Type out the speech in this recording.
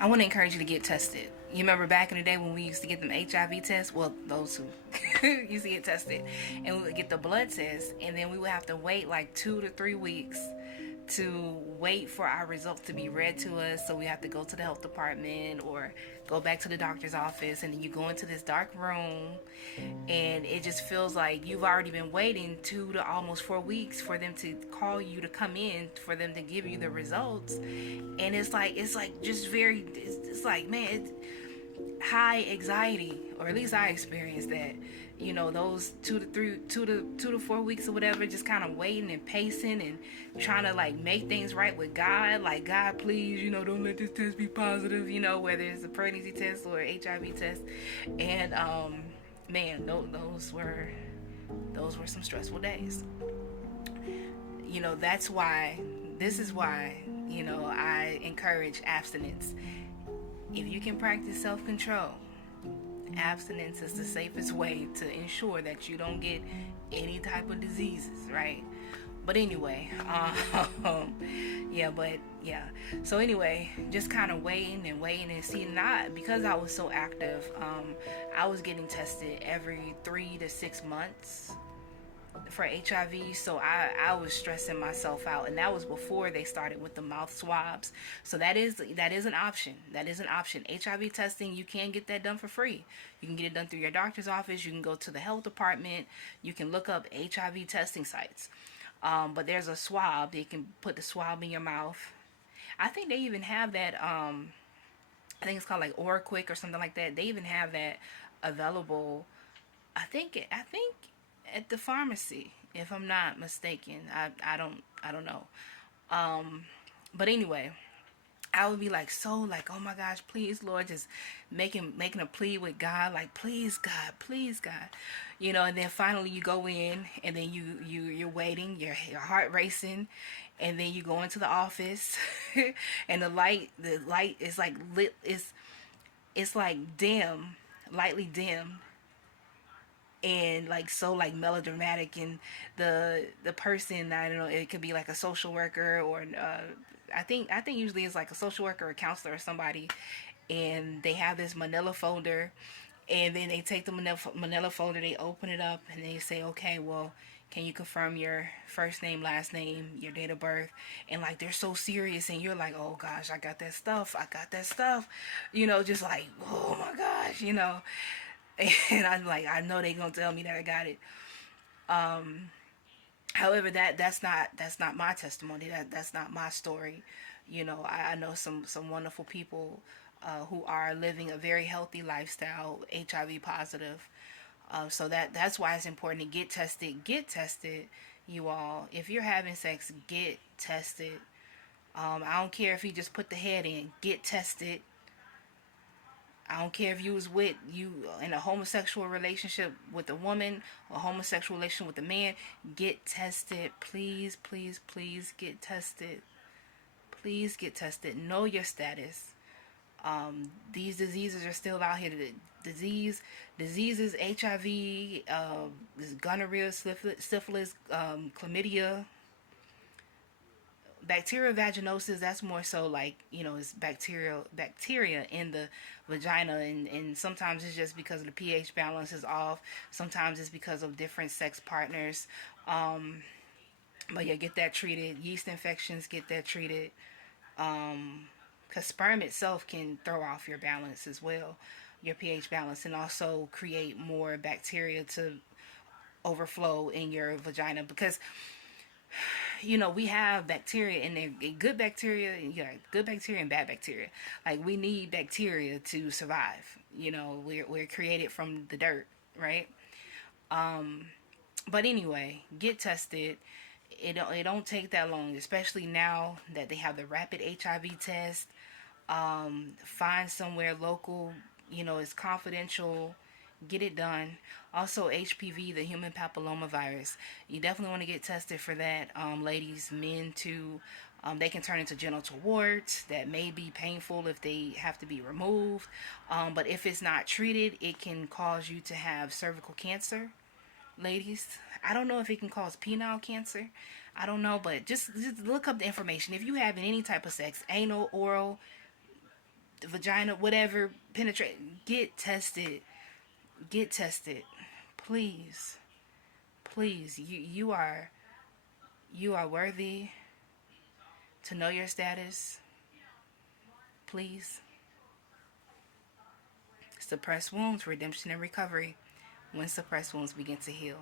I want to encourage you to get tested. You remember back in the day when we used to get them HIV tests? Well, those who used to get tested, and we would get the blood test, and then we would have to wait like 2 to 3 weeks to wait for our results to be read to us. So we have to go to the health department or go back to the doctor's office, and then you go into this dark room, and it just feels like you've already been waiting 2 to almost 4 weeks for them to call you to come in for them to give you the results. And it's like just very, it's like, man, it's high anxiety, or at least I experienced that. Those 2 to 4 weeks or whatever, just kind of waiting and pacing and trying to like make things right with God. Like, God, please, don't let this test be positive. Whether it's a pregnancy test or an HIV test. And man, those were some stressful days. That's why. This is why I encourage abstinence. If you can practice self-control, abstinence is the safest way to ensure that you don't get any type of diseases, right? But anyway, yeah. So anyway, just kind of waiting and seeing. Not because I was so active. I was getting tested every 3 to 6 months for HIV, so I was stressing myself out, and that was before they started with the mouth swabs. So that is an option. That is an option. HIV testing, you can get that done for free. You can get it done through your doctor's office. You can go to the health department. You can look up HIV testing sites. But there's a swab. They can put the swab in your mouth. I think they even have that. I think it's called like OraQuick or something like that. They even have that available. I think at the pharmacy, if I'm not mistaken. I don't know. Um, but anyway, I would be like, so like, oh my gosh, please Lord, just making a plea with God, like, please God, and then finally you go in, and then you're waiting, your heart racing, and then you go into the office, and the light is like lit, it's like dim, lightly dim, and like so like melodramatic, and the person, I don't know, it could be like a social worker, or I think usually it's like a social worker or a counselor or somebody, and they have this manila folder, and then they take the manila folder, they open it up, and they say, okay, well, can you confirm your first name, last name, your date of birth? And like they're so serious, and you're like, oh gosh, I got that stuff, just like, oh my gosh, and I'm like, I know they gonna tell me that I got it. Um, However, that's not my testimony. That's not my story. I know some wonderful people who are living a very healthy lifestyle, HIV positive. So that's why it's important to get tested. Get tested, you all. If you're having sex, get tested. I don't care if you just put the head in. Get tested. I don't care if you was with you in a homosexual relationship with a woman, or a homosexual relationship with a man. Get tested, please, please, please get tested. Please get tested. Know your status. These diseases are still out here. Diseases, HIV, gonorrhea, syphilis, chlamydia, bacterial vaginosis. That's more so like, it's bacteria in the vagina, and sometimes it's just because the pH balance is off. Sometimes it's because of different sex partners. um but yeah, get that treated. Yeast infections, get that treated. Because sperm itself can throw off your balance as well, your pH balance, and also create more bacteria to overflow in your vagina. Because we have bacteria in there, good bacteria, yeah, good bacteria and bad bacteria. Like, we need bacteria to survive. We're created from the dirt, right? Um, but anyway, get tested. It don't take that long, especially now that they have the rapid HIV test. Find somewhere local, it's confidential. Get it done. Also, HPV, the human papillomavirus. You definitely want to get tested for that, ladies, men too. They can turn into genital warts that may be painful if they have to be removed. But if it's not treated, it can cause you to have cervical cancer, ladies. I don't know if it can cause penile cancer. I don't know, but just look up the information. If you have any type of sex, anal, oral, vagina, whatever, penetrate. Get tested. Get tested. Please. Please. You are worthy to know your status. Please. Suppressed wounds, redemption and recovery. When suppressed wounds begin to heal.